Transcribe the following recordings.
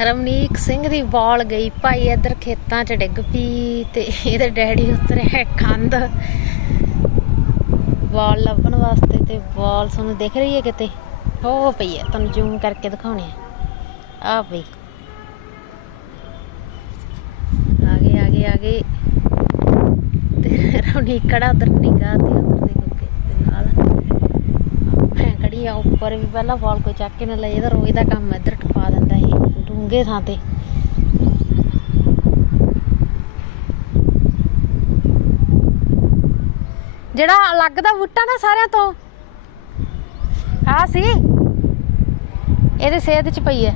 ਰਮਨੀਕ ਸਿੰਘ ਦੀ ਬਾਲ ਗਈ ਭਾਈ, ਇੱਧਰ ਖੇਤਾਂ 'ਚ ਡਿੱਗ ਪਈ ਤੇ ਇਹਦੇ ਡੈਡੀ ਉਤਰਿਆ ਕੰਧ ਬਾਲ ਲੱਭਣ ਵਾਸਤੇ ਤੇ ਬਾਲ ਤੁਹਾਨੂੰ ਦਿਖ ਰਹੀ ਹੈ ਕਿਤੇ? ਉਹ ਪਈ ਹੈ, ਤੁਹਾਨੂੰ ਜ਼ੂਮ ਕਰਕੇ ਦਿਖਾਉਣੇ ਆ। ਆ ਪਈ ਗਏ, ਆ ਗਏ। ਤੇ ਰਮਨੀਕ ਖੜਾ ਉਧਰ ਨਿਗਾਹ ਤੇ, ਉਧਰ ਦੇ ਗੁੱਗੇ ਦੇ ਨਾਲ। ਮੈਂ ਖੜੀ ਆ, ਉੱਪਰ ਵੀ ਪਹਿਲਾਂ ਬਾਲ ਕੋਈ ਚੱਕ ਕੇ ਨਾ ਲੈ ਇਹਦਾ ਰੋਜ਼ ਦਾ ਕੰਮ ਇੱਧਰ ਟਪਾ ਦਿੰਦਾ ਇਹ ਡੂੰਘੇ ਥਾਂ ਤੇ। ਜਿਹੜਾ ਅਲੱਗ ਦਾ ਬੂਟਾ ਨਾ ਸਾਰਿਆਂ ਤੋਂ ਆ ਸੀ। ਇਹਦੇ ਸੇਧ ਚ ਪਈ ਹੈ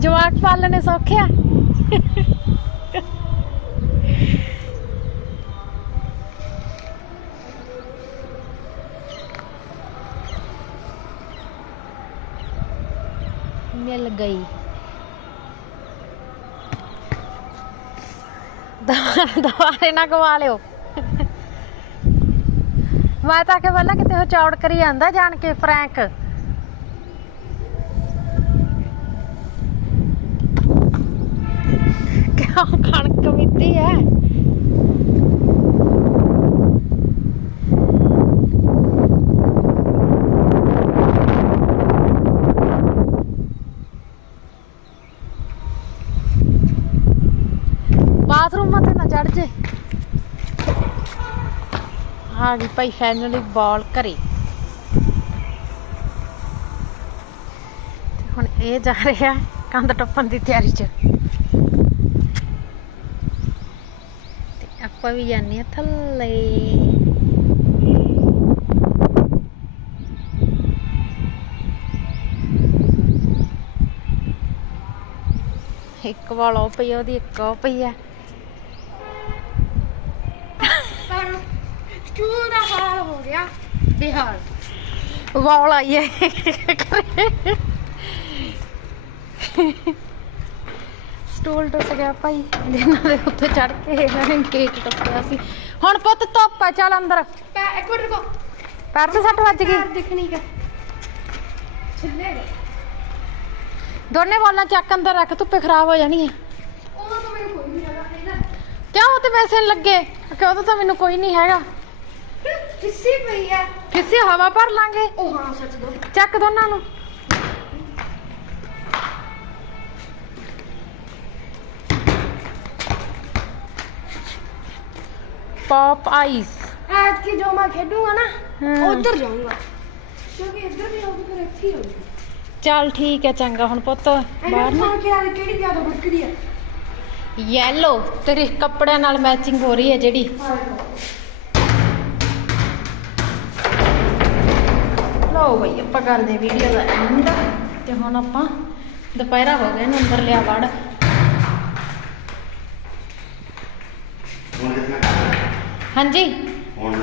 ਜਵਾਕ ਪਾਲਣੇ ਸੌਖੇ ਆ। ਮਿਲ ਗਈ। ਦੁਬਾਰੇ ਨਾ ਗਵਾ ਲਿਓ। ਮੈਂ ਤਾਂ ਕਿ ਪਹਿਲਾਂ ਕਿਤੇ ਉਹ ਚੌੜ ਕਰੀ ਜਾਂਦਾ ਜਾਣ ਕੇ ਫਰੈਂਕ ਕਿਉਂ ਕਣਕ ਮਿੱਟੀ ਹੈ? ਬਾਥਰੂਮਾਂ ਤੇ ਨਾ ਚੜ ਜੇ। ਸਾਡੀ ਭਾਈ ਫੈਮਿਲੀ ਬਾਲ ਘਰੇ। ਹੁਣ ਇਹ ਜਾ ਰਿਹਾ ਕੰਧ ਟੱਪਣ ਦੀ ਤਿਆਰੀ ਚ। ਤੇ ਆਪਾਂ ਵੀ ਜਾਂਦੇ ਆ ਥੱਲੇ। ਇੱਕ ਵਾਲ ਉਹ ਪਈ ਉਹਦੀ ਇੱਕ ਉਹ ਪਈ ਆ ਪਰ ਸਟੂਲ ਦਾ ਹਾਲ ਹੋ ਗਿਆ ਬਿਹਾਰ। ਵਾਲ ਆਈ ਹੈ ਸਟੂਲ ਟੁੱਟ ਗਿਆ ਭਾਈ। ਜਿਨ੍ਹਾਂ ਦੇ ਉੱਤੇ ਚੜ ਕੇ ਇਹਨਾਂ ਨੇ ਕੇਕ ਟੱਪਿਆ ਸੀ। ਹੁਣ ਪੁੱਤ ਧੁੱਪ ਆ ਚੱਲ ਅੰਦਰ। ਪੈ ਇੱਕ ਮਿੰਟ ਰੁਕੋ। ਪੈਰ ਤੇ ਸੱਟ ਵੱਜ ਗਈ। ਦਿਖਣੀ ਕਿ ਛਿੱਲੇ ਗਏ। ਦੋਨੇ ਵਾਲਾਂ ਚੱਕ ਅੰਦਰ ਰੱਖ ਧੁੱਪੇ ਖਰਾਬ ਹੋ ਜਾਣੀ ਹੈ ਉਹਨਾਂ ਤੋਂ ਮੈਨੂੰ ਕੋਈ ਨਹੀਂ ਇਹਦਾ ਕਿਉਂ ਉਹ ਤੇ ਨੀ ਲੱਗੇ? ਕਿ ਉਹਦਾ ਤਾਂ ਮੈਨੂੰ ਕੋਈ ਨਹੀਂ ਹੈਗਾ। ਕਿੱਸੀ ਪਈ ਕਿਸੇ ਹਵਾ ਭਰ ਲਾਂਗੇ। ਉਹ ਹਾਂ ਸੱਚ ਦੋ। ਚੱਕ ਦੋਨਾਂ ਨੂੰ। ਪੌਪ ਆਈਸ ਐਤ ਕੀ ਜੋ ਮੈਂ ਖੇਡੂੰਗਾ ਨਾ ਹਾਂ। ਉਧਰ ਜਾਊਂਗਾ। ਕਿਉਂਕਿ ਇੱਧਰ ਵੀ ਆਉਂਦੀ ਫਿਰ ਇੱਥੇ ਹੀ ਆਉਂਦੀ ਚੱਲ ਠੀਕ ਹੈ ਚੰਗਾ ਹੁਣ ਪੁੱਤ ਬਾਹਰ ਇਹਨਾਂ ਨਾ ਨੂੰ ਕਿਹਾ ਕਿਹੜੀ ਜ਼ਿਆਦਾ ਬੁੱਕਦੀ ਹੈ ਯੈਲੋ ਤੇਰੇ ਕੱਪੜਿਆਂ ਨਾਲ ਮੈਚਿੰਗ ਹੋ ਰਹੀ ਹੈ ਜਿਹੜੀ। ਲਓ ਬਈ ਆਪਾਂ ਕਰਦੇ ਵੀਡੀਓ ਦਾ ਐਂਡ ਤੇ ਹੁਣ ਆਪਾਂ ਦੁਪਹਿਰਾ ਹੋ ਗਿਆ ਅੰਦਰ ਲਿਆ ਵੜ। ਹਾਂਜੀ। ਹੁਣ